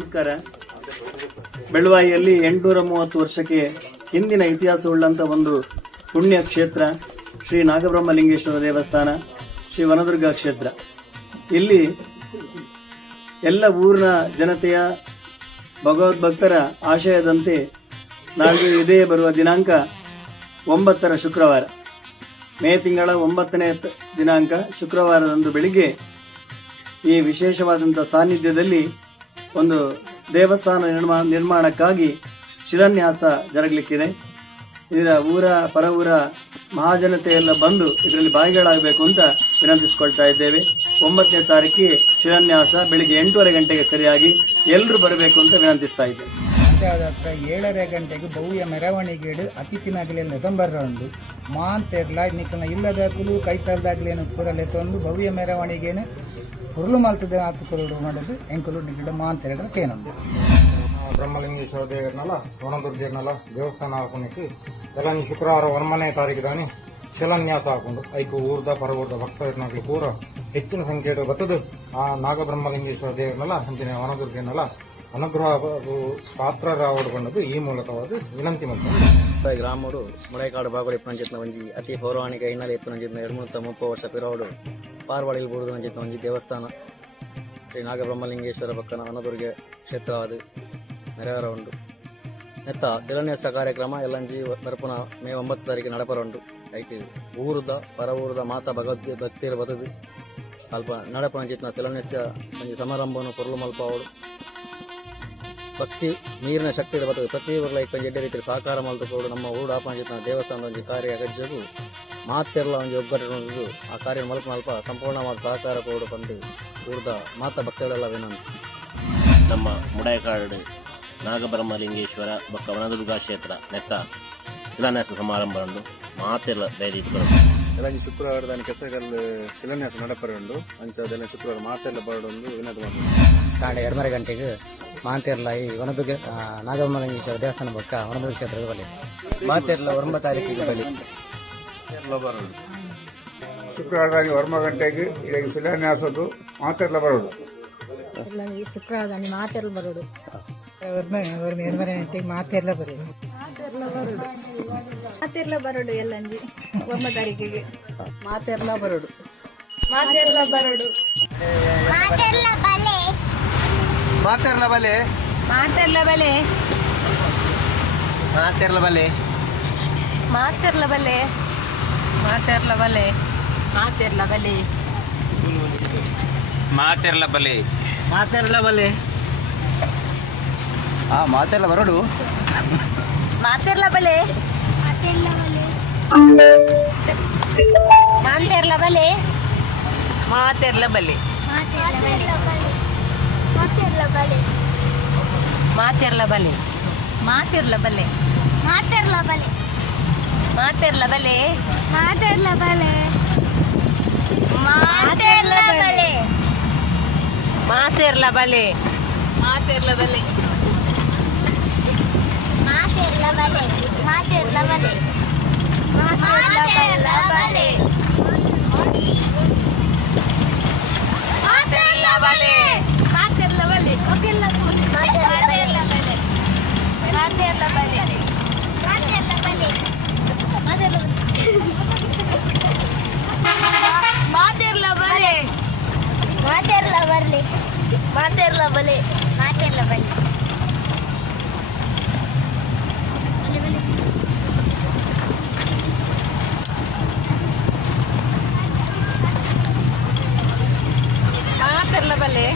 ನಮಸ್ಕಾರ. ಬೆಳವಾಯಿಯಲ್ಲಿ ಎಂಟುನೂರ ಮೂವತ್ತು ವರ್ಷಕ್ಕೆ ಹಿಂದಿನ ಇತಿಹಾಸವುಳ್ಳಂತ ಒಂದು ಪುಣ್ಯ ಕ್ಷೇತ್ರ ಶ್ರೀ ನಾಗಬ್ರಹ್ಮಲಿಂಗೇಶ್ವರ ದೇವಸ್ಥಾನ, ಶ್ರೀ ವನದುರ್ಗ ಕ್ಷೇತ್ರ. ಇಲ್ಲಿ ಎಲ್ಲ ಊರಿನ ಜನತೆಯ ಭಗವದ್ಭಕ್ತರ ಆಶಯದಂತೆ ನಾಳೆ ಇದೇ ಬರುವ ದಿನಾಂಕ ಒಂಬತ್ತರ ಶುಕ್ರವಾರ. ಮೇ ತಿಂಗಳ ಒಂಬತ್ತನೇ ದಿನಾಂಕ ಶುಕ್ರವಾರದಂದು ಬೆಳಿಗ್ಗೆ ಈ ವಿಶೇಷವಾದಂಥ ಸಾನ್ನಿಧ್ಯದಲ್ಲಿ ಒಂದು ದೇವಸ್ಥಾನ ನಿರ್ಮಾಣ ನಿರ್ಮಾಣಕ್ಕಾಗಿ ಶಿಲಾನ್ಯಾಸ ಜರಗಲಿಕ್ಕಿದೆ. ಇದರ ಊರ, ಪರ ಊರ ಮಹಾಜನತೆ ಎಲ್ಲ ಬಂದು ಇದರಲ್ಲಿ ಭಾಗಿಗಳಾಗಬೇಕು ಅಂತ ವಿನಂತಿಸಿಕೊಳ್ತಾ ಇದ್ದೇವೆ. ಒಂಬತ್ತನೇ ತಾರೀಕಿಗೆ ಶಿಲಾನ್ಯಾಸ ಬೆಳಿಗ್ಗೆ ಎಂಟೂವರೆ ಗಂಟೆಗೆ ಸರಿಯಾಗಿ ಎಲ್ಲರೂ ಬರಬೇಕು ಅಂತ ವಿನಂತಿಸ್ತಾ ಇದ್ದೇವೆ. ಹತ್ರ ಏಳரை ಗಂಟೆಗೆ ಭವ್ಯ ಮೆರವಣಿಗೆ ನಗಲೇ ನವೆಂಬರ್ ರಂದು. ಮಾಂತೆರ್ಲ ನಿಕ್ಕನ ಕೈ ಕೈತಲ್ದಾಗಲೇನು ಕೂರಲ್ಲೇ ತಂದು ಭವ್ಯ ಮೆರವಣಿಗೆನೆ ಹುರುಳು ಮಲ್ತದ ಹಾಕಿಕೊಳ್ಳುವ ಮಾಡೋದು ಎಂಕಲು ಅಂತ ಹೇಳಿದ್ರೆ ತೇನೊಂದು ಬ್ರಹ್ಮಲಿಂಗೇಶ್ವರ ದೇವರನಲ್ಲ ವನದುರ್ಗೇರ್ನಲ್ಲ ದೇವಸ್ಥಾನ ಹಾಕೊಂಡಿದ್ದು ಎಲ್ಲ ಶುಕ್ರವಾರ ಒಂಬನೇ ತಾರೀಕು ದಾನಿ ಶಿಲಾನ್ಯಾಸ ಹಾಕೊಂಡು ಐಕು ಊರ್ದ ಪರವೂರ್ದ ಭಕ್ತರನ್ನಾಗಲಿ ಪೂರ ಹೆಚ್ಚಿನ ಸಂಖ್ಯೆಯ ಬತ್ತದು ಆ ನಾಗಬ್ರಹ್ಮಲಿಂಗೇಶ್ವರ ದೇವರನಲ್ಲ ಅಂತಿನ ವನದುರ್ಗೇನಲ್ಲ ಅನುಗ್ರಹ ಪಾತ್ರರಾವಡ್ಕೊಂಡದ್ದು ಈ ಮೂಲಕವಾದ ವಿನಂತಿ ಮಾಡ್ತಾರೆ ಗ್ರಾಮರು ಮುಳೆಕಾಡು ಬಾಗುಡಿ ಪಂಚಾಯತ್ನ ಒಂಜಿ, ಅತಿ ಪೌರಾಣಿಕ ಹಿನ್ನೆಲೆ ಇತ್ತು ನಂಜಿದ್ನ ಎರಡು ಮೂವತ್ತ ವರ್ಷ ಪಿರೋಡು ಪಾರ್ವಾಳಿ ಬೂರ್ದು ನಂಜಿನ ಒಂಜಿ ದೇವಸ್ಥಾನ. ಶ್ರೀ ನಾಗಬ್ರಹ್ಮಲಿಂಗೇಶ್ವರ ಪಕ್ಕನ ಅನದುರ್ಗೆ ಕ್ಷೇತ್ರ ಅದು. ನೆರವೇರ ಉಂಡು ನೆತ್ತ ಶಿಲಾನ್ಯಾಸ ಕಾರ್ಯಕ್ರಮ ಎಲ್ಲಂಜಿ ಬರ್ಪುನ ಮೇ ಒಂಬತ್ತು ತಾರೀಕು ನಡಪರ ಉಂಟು ಐತಿ. ಊರುದ ಪರ ಊರುದ ಮಾತಾ ಭಗವದ್ ಭಕ್ತಿಯರು ಬದದು. ಅಲ್ಪ ನಡಪನ ಜಿತ್ನ ಶಿಲಾನ್ಯಾಸ ಸಮಾರಂಭವನ್ನು ಕೊರಲು ಮಲ್ಪ ಭಕ್ತಿ ನೀರಿನ ಶಕ್ತಿ ಬರ್ತದೆ ಪ್ರತಿ ಊರ್ಲ ಇಕ್ಕ ಎಡ್ಡೆ ರೀತಿಯಲ್ಲಿ ಸಹಕಾರ ಮಾಡಿದ ನಮ್ಮ ಊರು ಆಪಂಚಿತ ದೇವಸ್ಥಾನದ ಒಂದು ಕಾರ್ಯ ಅಗತ್ಯದು ಮಾತೆಲ್ಲ ಒಂದು ಒಗ್ಗಟ್ಟು ಆ ಕಾರ್ಯ ಮಲ್ಪ ಮಲ್ಪ ಸಂಪೂರ್ಣವಾದ ಸಹಕಾರ ಕೊಡು ಬಂದು ಊರದ ಮಾತ ಭಕ್ತಗಳೆಲ್ಲ ವಿನಂತಿ ನಮ್ಮ ಮುಡಾಯಕಾಡು ನಾಗಬ್ರಹ್ಮಲಿಂಗೇಶ್ವರ ಭಕ್ತ ವನದುರ್ಗಾ ಕ್ಷೇತ್ರ ನೆತ್ತ ಶಿಲಾನ್ಯಾಸ ಸಮಾರಂಭ ಉಂಡು ಮಾತೆಲ್ಲ ಡೈರಿ ಎಲಾಂಜಿ ಶುಕ್ರವಾರ దాని ಕೆಸಗಲ್ ಶಿಲಾನ್ಯಾಸ ನಡಪರುಂಡು ಅಂಚದೆಲ್ಲ ಶುಕ್ರವಾರ ಮಾತೆಲ್ಲ ಬರಡೊಂದು ವಿನಂತಿ ಮಾಡ್ತಾರೆ ನಾಳೆ ಎರಡೂವರೆ ಗಂಟೆಗೆ ಮಾಂತೇರ್ಲ ಈ ವನದುರ್ಗ ನಾಗಮಲಿಂಗೇಶ್ವರ ದೇವಸ್ಥಾನ ಪಕ್ಕ ವನದುರ್ಗ ಕ್ಷೇತ್ರದ ಬಳಿ ಮಾಂತೇರ್ಲ ಒಂಬತ್ತು ತಾರೀಕಿಗೆ ಬಳಿ ಶುಕ್ರವಾರ ಒರ್ಮ ಗಂಟೆಗೆ ಇದಕ್ಕೆ ಶಿಲಾನ್ಯಾಸದ್ದು ಮಾತೆಲ್ಲ ಬರೋದು. ಈ ಶುಕ್ರವಾರ ಮಾತೆಲ್ಲ ಬರೋದು. ಎರಡನೇ ಗಂಟೆಗೆ ಮಾತೆಲ್ಲ ಬರೋದು. ಮಾತೆಲ್ಲ ಬರೋಡು ಎಲ್ಲಂಜಿ ಒಂಬತ್ತು ತಾರೀಕಿಗೆ. ಮಾತೇರ್ಲ ಬರೋಡು ಮಾತೆಲ್ಲ ಬರೋಡು ಮಾತೇರ್ಲ ಬಲೆ. ಮಾತೆಲ್ಲ ಬಲೆ ಮಾತಾಡ್ಲ ಬಲೆ ಮಾತೆರ್ಲ ಬಲೆ ಮಾತೆರ್ಲ ಬಲೆ ಮಾತೆರ್ಲ ಬಲೆ ಮಾತಾಡ್ಲ ಬಲೆ ಮಾತಾಡ್ಲ ಬಲೆ ಆ ಮಾತೇರ್ಲ ಬರೋಡು ಮಾತೆರ್ಲ ಬಲೆ ಮಾತಿರ್ಲ ಬಲೆ ಮಾತಿರ್ಲ ಬಲೆ ಮಾತಿರ್ಲ ಬಲೆ ಮಾತಿರ್ಲ ಬಲೆ ಮಾತಿರ್ಲ ಬಲೆ ಮಾತಿರ್ಲ ಬಲೆ ಮಾತಿರ್ಲ ಬಲೆ ಮಾತಿರ್ಲ ಬಲೆ ಮಾತಿರ್ಲ ಬಲೆ ಮಾತಿರ್ಲ ಬಲೆ ಮಾತಿರ್ಲ ಬಲೆ ಮಾತೆರ್ಲ ಬಲೆ ಮಾತೆರ್ಲ ಬಲೆ ಮಾತೆರ್ಲ ಬಲೆ ಮಾತೆರ್ಲ ಬಲೆ ಮಾತೆರ್ಲ ಬಲೆ ಮಾತೆರ್ಲ ಬಲೆ ಮಾತೆರ್ಲ ಬಲೆ ಮಾತೆರ್ಲ ಬಲೆ ಮಾತೆರ್ಲ ಬಲೆ